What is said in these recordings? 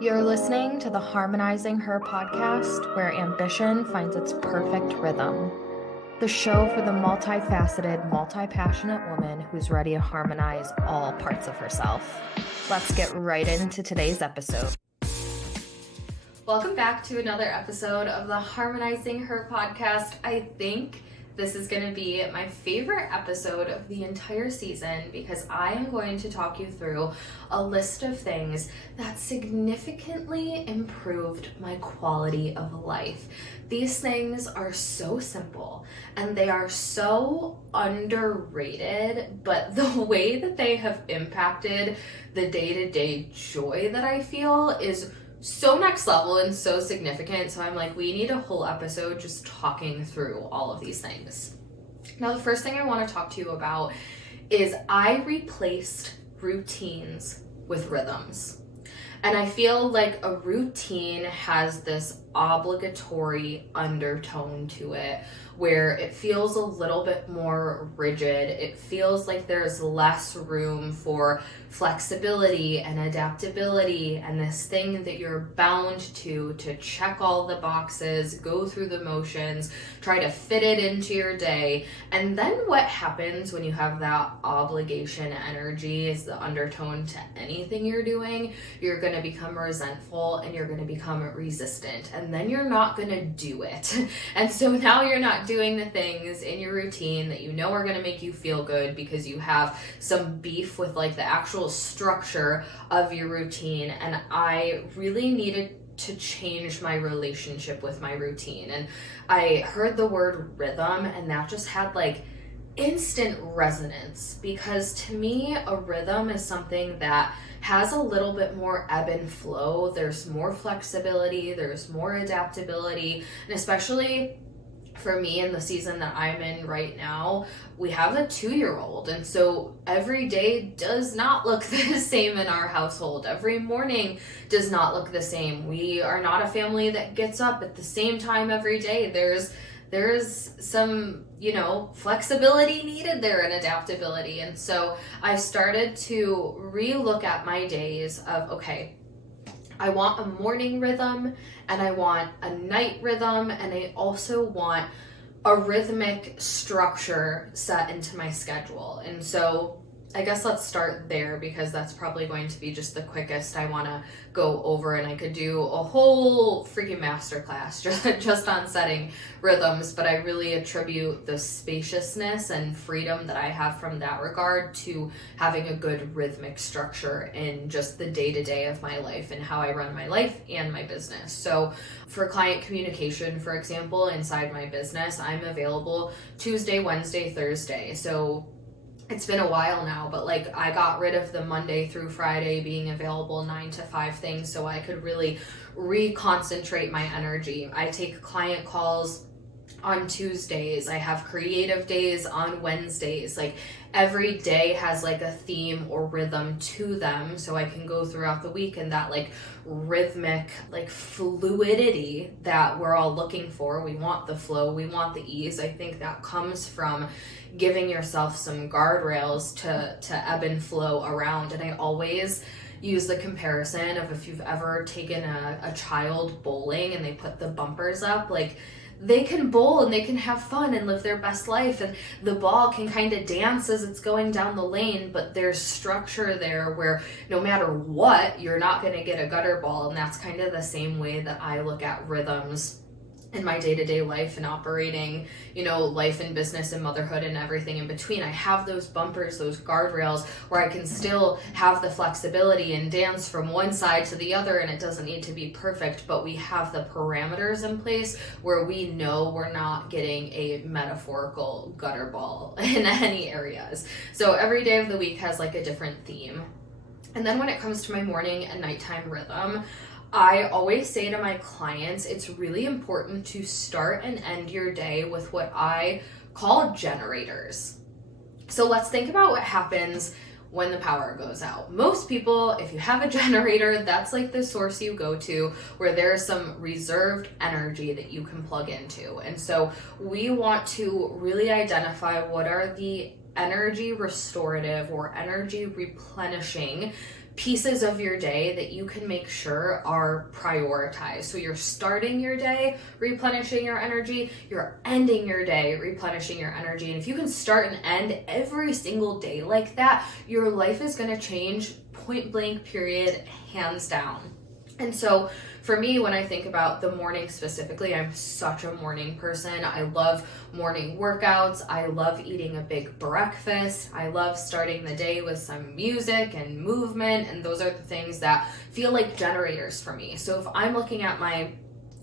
You're listening to the Harmonizing Her podcast, where ambition finds its perfect rhythm. The show for the multifaceted, multi-passionate woman who's ready to harmonize all parts of herself. Let's get right into today's episode. Welcome back to another episode of the Harmonizing Her podcast. I think this is going to be my favorite episode of the entire season because I am going to talk you through a list of things that significantly improved my quality of life. These things are so simple and they are so underrated, but the way that they have impacted the day-to-day joy that I feel is so next level and so significant. So I'm like, we need a whole episode just talking through all of these things. Now, the first thing I want to talk to you about is I replaced routines with rhythms. And I feel like a routine has this obligatory undertone to it where it feels a little bit more rigid. It feels like there's less room for flexibility and adaptability and this thing that you're bound to check all the boxes, go through the motions, try to fit it into your day. And then what happens when you have that obligation energy is the undertone to anything you're doing, you're going to become resentful and you're going to become resistant. And then you're not going to do it. And so now you're not doing the things in your routine that you know are going to make you feel good because you have some beef with like the actual structure of your routine. And I really needed to change my relationship with my routine. And I heard the word rhythm and that just had like instant resonance, because to me a rhythm is something that has a little bit more ebb and flow. There's more flexibility, there's more adaptability, and especially for me in the season that I'm in right now, we have a 2-year-old. And so every day does not look the same in our household. Every morning does not look the same. We are not a family that gets up at the same time every day. There's some, flexibility needed there and adaptability. And so I started to re-look at my days of, okay, I want a morning rhythm and I want a night rhythm and I also want a rhythmic structure set into my schedule. And so I guess let's start there because that's probably going to be just the quickest I want to go over, and I could do a whole freaking masterclass just on setting rhythms, but I really attribute the spaciousness and freedom that I have from that regard to having a good rhythmic structure in just the day-to-day of my life and how I run my life and my business. So for client communication, for example, inside my business, I'm available Tuesday, Wednesday, Thursday. So it's been a while now, but like I got rid of the Monday through Friday being available 9 to 5 things so I could really reconcentrate my energy. I take client calls on Tuesdays. I have creative days on Wednesdays. Like every day has like a theme or rhythm to them so I can go throughout the week, and that like rhythmic like fluidity that we're all looking for. We want the flow, we want the ease. I think that comes from giving yourself some guardrails to ebb and flow around. And I always use the comparison of if you've ever taken a child bowling and they put the bumpers up, like they can bowl and they can have fun and live their best life, and the ball can kind of dance as it's going down the lane, but there's structure there where no matter what, you're not going to get a gutter ball. And that's kind of the same way that I look at rhythms in my day-to-day life and operating, life and business and motherhood and everything in between. I have those bumpers, those guardrails where I can still have the flexibility and dance from one side to the other, and it doesn't need to be perfect, but we have the parameters in place where we know we're not getting a metaphorical gutter ball in any areas. So every day of the week has like a different theme. And then when it comes to my morning and nighttime rhythm, I always say to my clients, it's really important to start and end your day with what I call generators. So let's think about what happens when the power goes out. Most people, if you have a generator, that's like the source you go to where there's some reserved energy that you can plug into. And so we want to really identify what are the energy restorative or energy replenishing pieces of your day that you can make sure are prioritized. So you're starting your day replenishing your energy, you're ending your day replenishing your energy. And if you can start and end every single day like that, your life is going to change, point blank, period, hands down. And so for me, when I think about the morning specifically, I'm such a morning person. I love morning workouts. I love eating a big breakfast. I love starting the day with some music and movement. And those are the things that feel like generators for me. So if I'm looking at my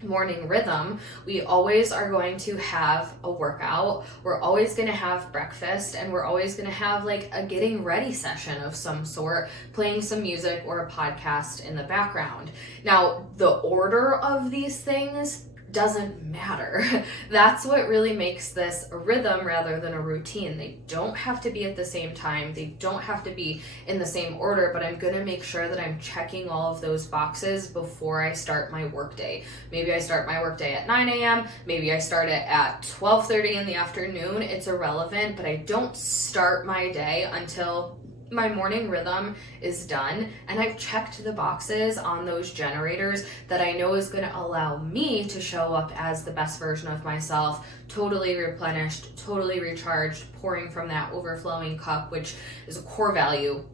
morning rhythm, we always are going to have a workout, we're always going to have breakfast, and we're always going to have like a getting ready session of some sort, playing some music or a podcast in the background. Now, the order of these things doesn't matter. That's what really makes this a rhythm rather than a routine. They don't have to be at the same time. They don't have to be in the same order, but I'm going to make sure that I'm checking all of those boxes before I start my workday. Maybe I start my workday at 9 a.m. Maybe I start it at 12:30 in the afternoon. It's irrelevant, but I don't start my day until my morning rhythm is done and I've checked the boxes on those generators that I know is going to allow me to show up as the best version of myself, totally replenished, totally recharged, pouring from that overflowing cup, which is a core value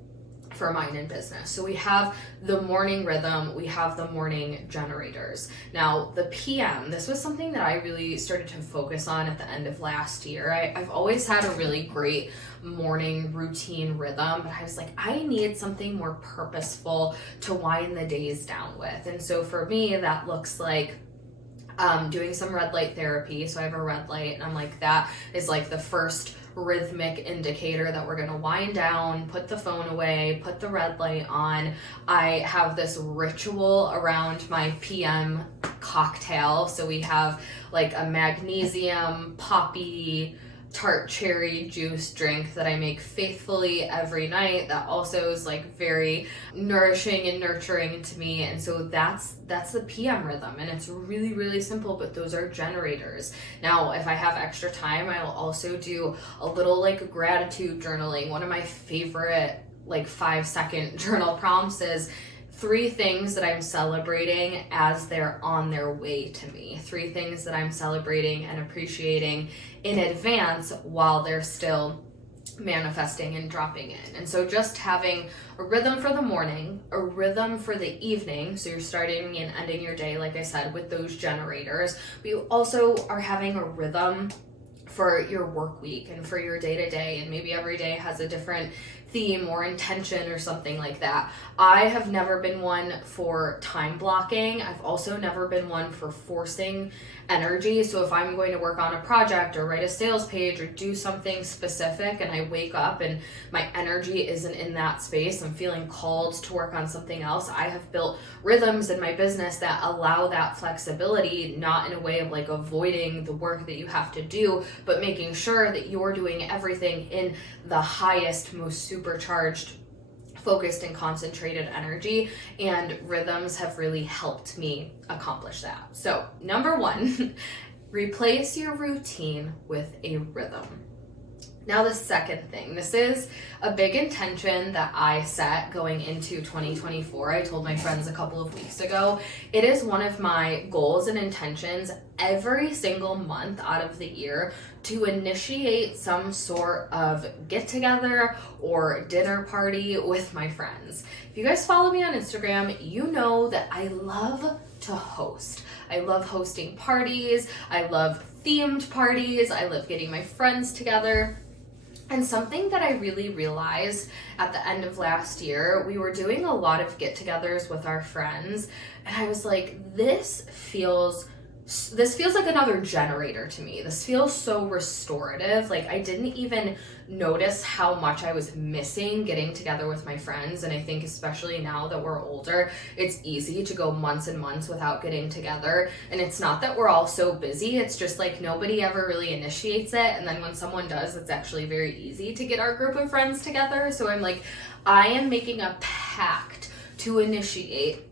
for mine in business. So we have the morning rhythm, we have the morning generators. Now the PM, this was something that I really started to focus on at the end of last year. I've always had a really great morning routine rhythm, but I was like, I need something more purposeful to wind the days down with. And so for me, that looks like doing some red light therapy. So I have a red light, and I'm like, that is like the first rhythmic indicator that we're going to wind down, put the phone away, put the red light on. I have this ritual around my PM cocktail. So we have like a magnesium, poppy, tart cherry juice drink that I make faithfully every night that also is like very nourishing and nurturing to me. And so that's the PM rhythm, and it's really, really simple, but those are generators. Now, if I have extra time, I will also do a little like gratitude journaling. One of my favorite like 5-second journal prompts is 3 things that I'm celebrating as they're on their way to me. 3 things that I'm celebrating and appreciating in advance while they're still manifesting and dropping in. And so just having a rhythm for the morning, a rhythm for the evening, so you're starting and ending your day, like I said, with those generators. But you also are having a rhythm for your work week and for your day-to-day, and maybe every day has a different theme or intention or something like that. I have never been one for time blocking. I've also never been one for forcing energy. So if I'm going to work on a project or write a sales page or do something specific and I wake up and my energy isn't in that space, I'm feeling called to work on something else, I have built rhythms in my business that allow that flexibility, not in a way of like avoiding the work that you have to do, but making sure that you're doing everything in the highest, most supercharged, focused and concentrated energy, and rhythms have really helped me accomplish that. So number 1, replace your routine with a rhythm. Now the second thing, this is a big intention that I set going into 2024. I told my friends a couple of weeks ago, it is one of my goals and intentions every single month out of the year to initiate some sort of get together or dinner party with my friends. If you guys follow me on Instagram, you know that I love to host. I love hosting parties. I love themed parties. I love getting my friends together. And something that I really realized at the end of last year, we were doing a lot of get-togethers with our friends, and I was like, this feels like another generator to me. This feels so restorative. Like I didn't even notice how much I was missing getting together with my friends. And I think especially now that we're older, it's easy to go months and months without getting together. And it's not that we're all so busy. It's just like nobody ever really initiates it. And then when someone does, it's actually very easy to get our group of friends together. So I'm like, I am making a pact to initiate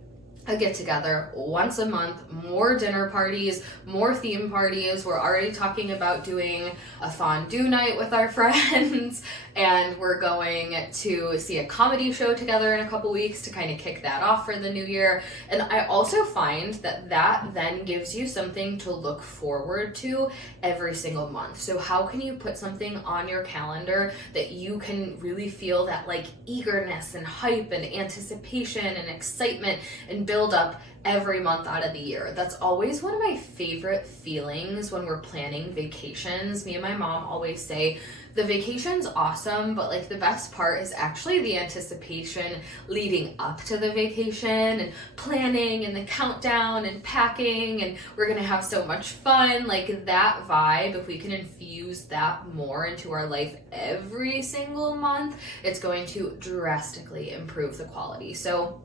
a get together once a month, more dinner parties, more theme parties. We're already talking about doing a fondue night with our friends, and we're going to see a comedy show together in a couple weeks to kind of kick that off for the new year. And I also find that that then gives you something to look forward to every single month. So how can you put something on your calendar that you can really feel that like eagerness and hype and anticipation and excitement and build up every month out of the year? That's always one of my favorite feelings when we're planning vacations. Me and my mom always say the vacation's awesome, but like the best part is actually the anticipation leading up to the vacation and planning and the countdown and packing, and we're gonna have so much fun. Like that vibe, if we can infuse that more into our life every single month, it's going to drastically improve the quality. So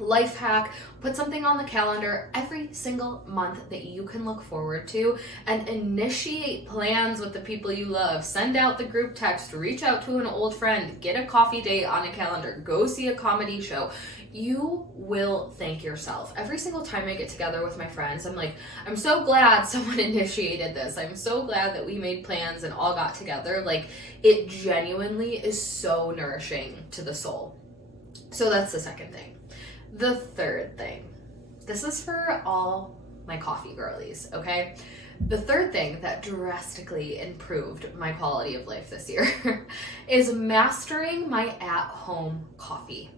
life hack, put something on the calendar every single month that you can look forward to and initiate plans with the people you love. Send out the group text, reach out to an old friend, get a coffee date on a calendar, go see a comedy show. You will thank yourself. Every single time I get together with my friends, I'm like, I'm so glad someone initiated this. I'm so glad that we made plans and all got together. Like, it genuinely is so nourishing to the soul. So that's the second thing. The third thing, this is for all my coffee girlies, okay? The third thing that drastically improved my quality of life this year is mastering my at-home coffee.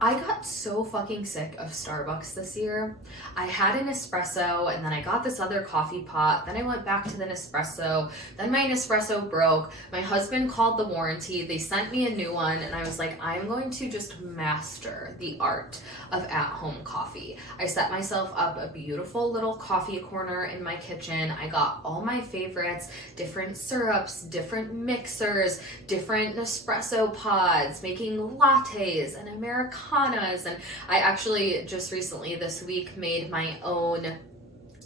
I got so fucking sick of Starbucks this year. I had an espresso and then I got this other coffee pot. Then I went back to the Nespresso. Then my Nespresso broke. My husband called the warranty. They sent me a new one and I was like, I'm going to just master the art of at-home coffee. I set myself up a beautiful little coffee corner in my kitchen. I got all my favorites, different syrups, different mixers, different Nespresso pods, making lattes and Americanos. And I actually just recently this week made my own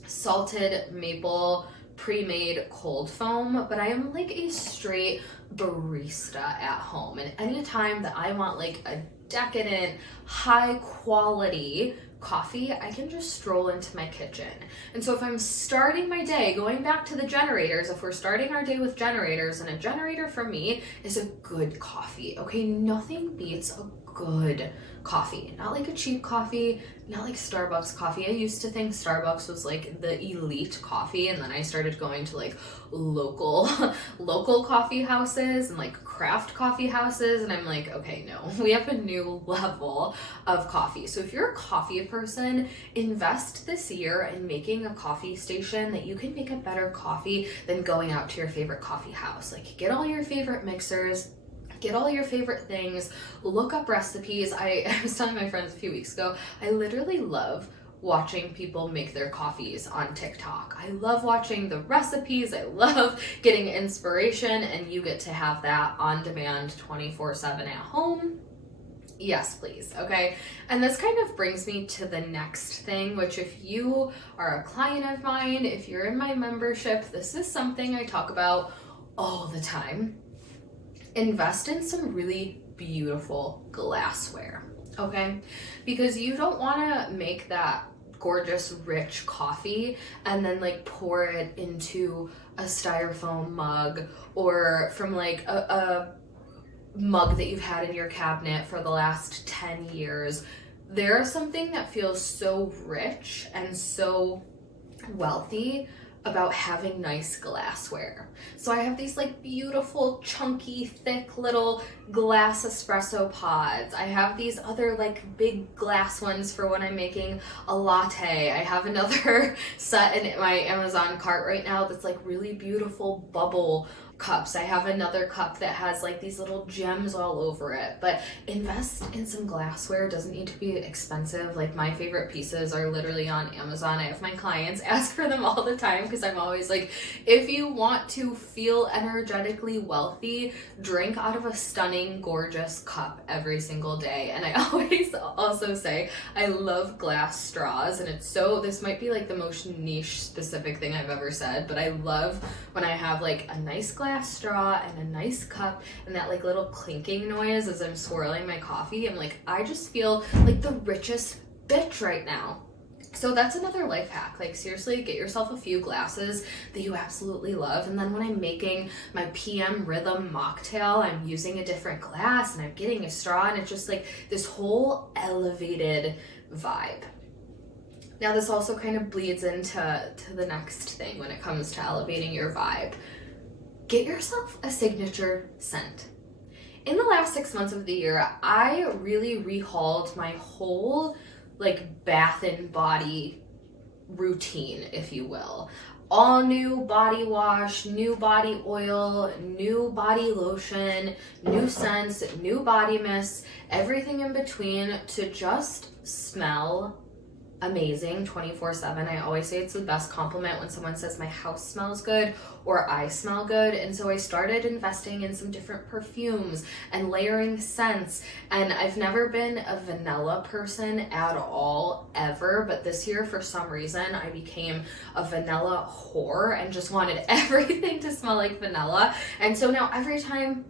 salted maple pre-made cold foam, but I am like a straight barista at home. And anytime that I want like a decadent, high quality coffee, I can just stroll into my kitchen. And so if I'm starting my day, going back to the generators, if we're starting our day with generators, and a generator for me is a good coffee, okay? Nothing beats a good coffee. Not like a cheap coffee, not like Starbucks coffee. I used to think Starbucks was like the elite coffee, and then I started going to like local coffee houses and like craft coffee houses, and I'm like, okay, no, we have a new level of coffee. So if you're a coffee person, invest this year in making a coffee station that you can make a better coffee than going out to your favorite coffee house. Like, get all your favorite mixers, get all your favorite things, look up recipes. I was telling my friends a few weeks ago, I literally love watching people make their coffees on TikTok. I love watching the recipes. I love getting inspiration, and you get to have that on demand 24/7 at home. Yes, please. Okay. And this kind of brings me to the next thing, which if you are a client of mine, if you're in my membership, this is something I talk about all the time. Invest in some really beautiful glassware, okay? Because you don't want to make that gorgeous, rich coffee and then like pour it into a styrofoam mug or from like a mug that you've had in your cabinet for the last 10 years. There's something that feels so rich and so wealthy about having nice glassware. So I have these like beautiful, chunky, thick little glass espresso pods. I have these other like big glass ones for when I'm making a latte. I have another set in my Amazon cart right now that's like really beautiful bubble cups. I have another cup that has like these little gems all over it. But invest in some glassware. It doesn't need to be expensive. Like, my favorite pieces are literally on Amazon. I have my clients ask for them all the time because I'm always like, if you want to feel energetically wealthy, drink out of a stunning, gorgeous cup every single day. And I always also say I love glass straws, and this might be like the most niche specific thing I've ever said, but I love when I have like a nice glass straw and a nice cup and that like little clinking noise as I'm swirling my coffee. I'm like, I just feel like the richest bitch right now. So that's another life hack. Like, seriously, get yourself a few glasses that you absolutely love. And then when I'm making my PM Rhythm mocktail, I'm using a different glass and I'm getting a straw, and it's just like this whole elevated vibe. Now, this also kind of bleeds into the next thing when it comes to elevating your vibe. Get yourself a signature scent. In the last 6 months of the year, I really rehauled my whole like bath and body routine, if you will. All new body wash, new body oil, new body lotion, new scents, new body mist, everything in between to just smell amazing 24/7. I always say it's the best compliment when someone says my house smells good or I smell good. And so I started investing in some different perfumes and layering scents. And I've never been a vanilla person at all, ever. But this year, for some reason, I became a vanilla whore and just wanted everything to smell like vanilla. And so now every time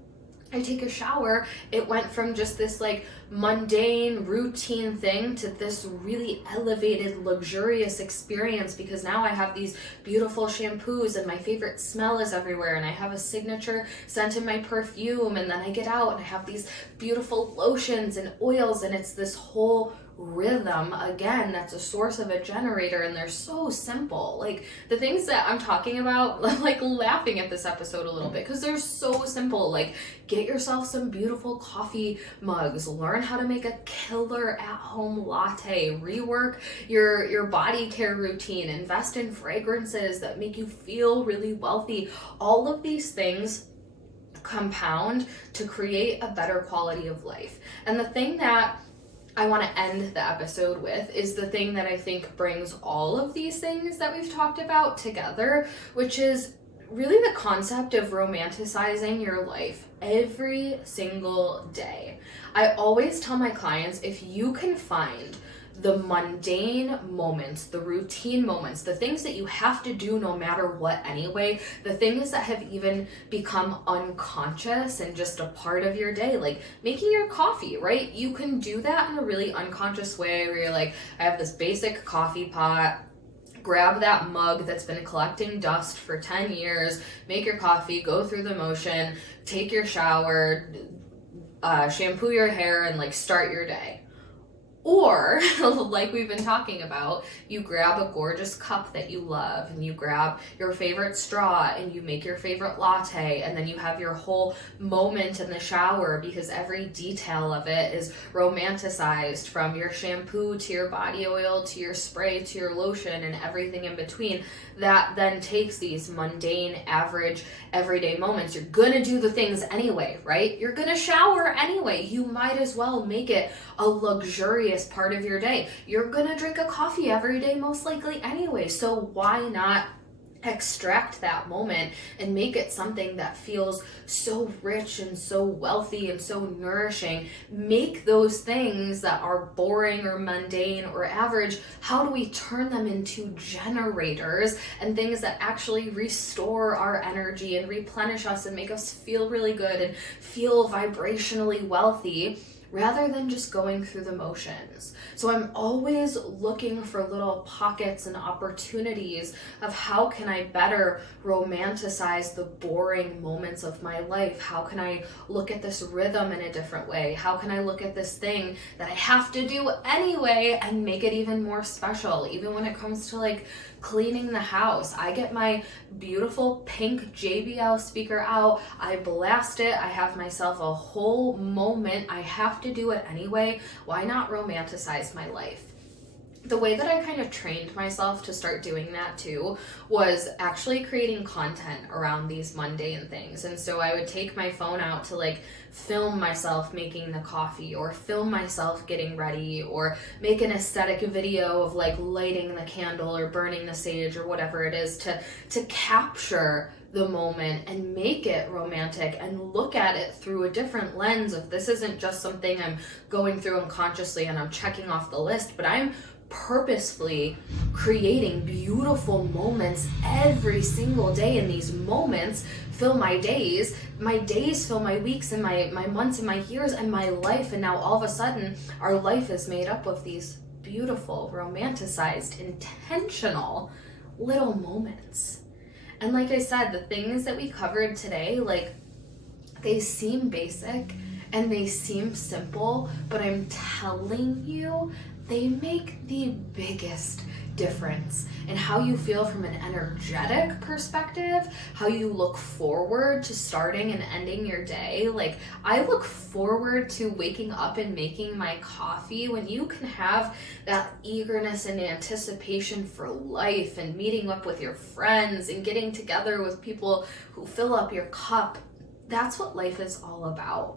I take a shower, it went from just this like mundane routine thing to this really elevated, luxurious experience, because now I have these beautiful shampoos and my favorite smell is everywhere, and I have a signature scent in my perfume, and then I get out and I have these beautiful lotions and oils, and it's this whole rhythm again that's a source of a generator. And they're so simple, like the things that I'm talking about, like laughing at this episode a little bit because they're so simple. Like, get yourself some beautiful coffee mugs, learn how to make a killer at-home latte, rework your body care routine, invest in fragrances that make you feel really wealthy. All of these things compound to create a better quality of life. And the thing that I want to end the episode with is the thing that I think brings all of these things that we've talked about together, which is really the concept of romanticizing your life every single day. I always tell my clients, if you can find the mundane moments, the routine moments, the things that you have to do no matter what anyway, the things that have even become unconscious and just a part of your day, like making your coffee, right? You can do that in a really unconscious way where you're like, I have this basic coffee pot, grab that mug that's been collecting dust for 10 years, make your coffee, go through the motion, take your shower, shampoo your hair, and like start your day. Or, like we've been talking about, you grab a gorgeous cup that you love and you grab your favorite straw and you make your favorite latte, and then you have your whole moment in the shower because every detail of it is romanticized, from your shampoo to your body oil to your spray to your lotion and everything in between. That then takes these mundane, average, everyday moments. You're gonna do the things anyway, right? You're gonna shower anyway. You might as well make it a luxurious part of your day. You're gonna drink a coffee every day most likely anyway, so why not extract that moment and make it something that feels so rich and so wealthy and so nourishing? Make those things that are boring or mundane or average, how do we turn them into generators and things that actually restore our energy and replenish us and make us feel really good and feel vibrationally wealthy, rather than just going through the motions? So I'm always looking for little pockets and opportunities of how can I better romanticize the boring moments of my life? How can I look at this rhythm in a different way? How can I look at this thing that I have to do anyway and make it even more special? Even when it comes to like cleaning the house, I get my beautiful pink JBL speaker out, I blast it, I have myself a whole moment, I have to do it anyway. Why not romanticize my life? The way that I kind of trained myself to start doing that too was actually creating content around these mundane things. And so I would take my phone out to like film myself making the coffee, or film myself getting ready, or make an aesthetic video of like lighting the candle or burning the sage or whatever it is, to capture the moment and make it romantic and look at it through a different lens of, this isn't just something I'm going through unconsciously and I'm checking off the list, but I'm purposefully creating beautiful moments every single day, and these moments fill my days fill my weeks and my months and my years and my life. And now all of a sudden our life is made up of these beautiful, romanticized, intentional little moments. And like I said, the things that we covered today, like, they seem basic and they seem simple, but I'm telling you, they make the biggest difference in how you feel from an energetic perspective, how you look forward to starting and ending your day. Like, I look forward to waking up and making my coffee. When you can have that eagerness and anticipation for life and meeting up with your friends and getting together with people who fill up your cup, that's what life is all about.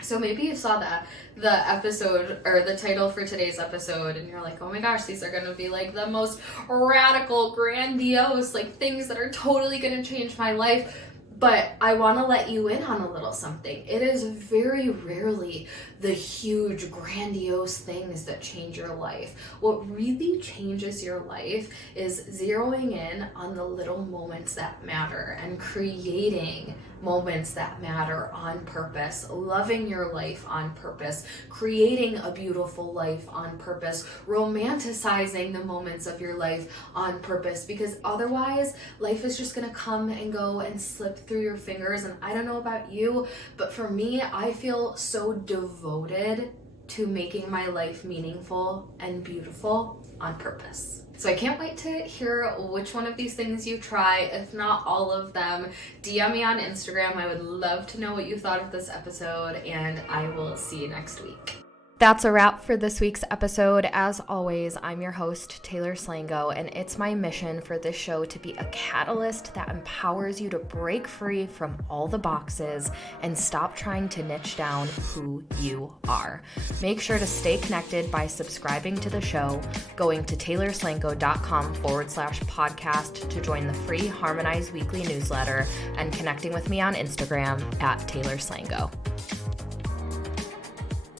So maybe you saw the episode or the title for today's episode and you're like, oh my gosh, these are going to be like the most radical, grandiose, like things that are totally going to change my life. But I want to let you in on a little something. It is very rarely the huge, grandiose things that change your life. What really changes your life is zeroing in on the little moments that matter and creating moments that matter on purpose, loving your life on purpose, creating a beautiful life on purpose, romanticizing the moments of your life on purpose, because otherwise life is just gonna come and go and slip through your fingers. And I don't know about you, but for me, I feel so devoted to making my life meaningful and beautiful on purpose. So I can't wait to hear which one of these things you try. If not all of them, DM me on Instagram. I would love to know what you thought of this episode, and I will see you next week. That's a wrap for this week's episode. As always, I'm your host, Taylor Slango, and it's my mission for this show to be a catalyst that empowers you to break free from all the boxes and stop trying to niche down who you are. Make sure to stay connected by subscribing to the show, going to taylorslango.com/podcast to join the free Harmonize weekly newsletter, and connecting with me on Instagram @TaylorSlango.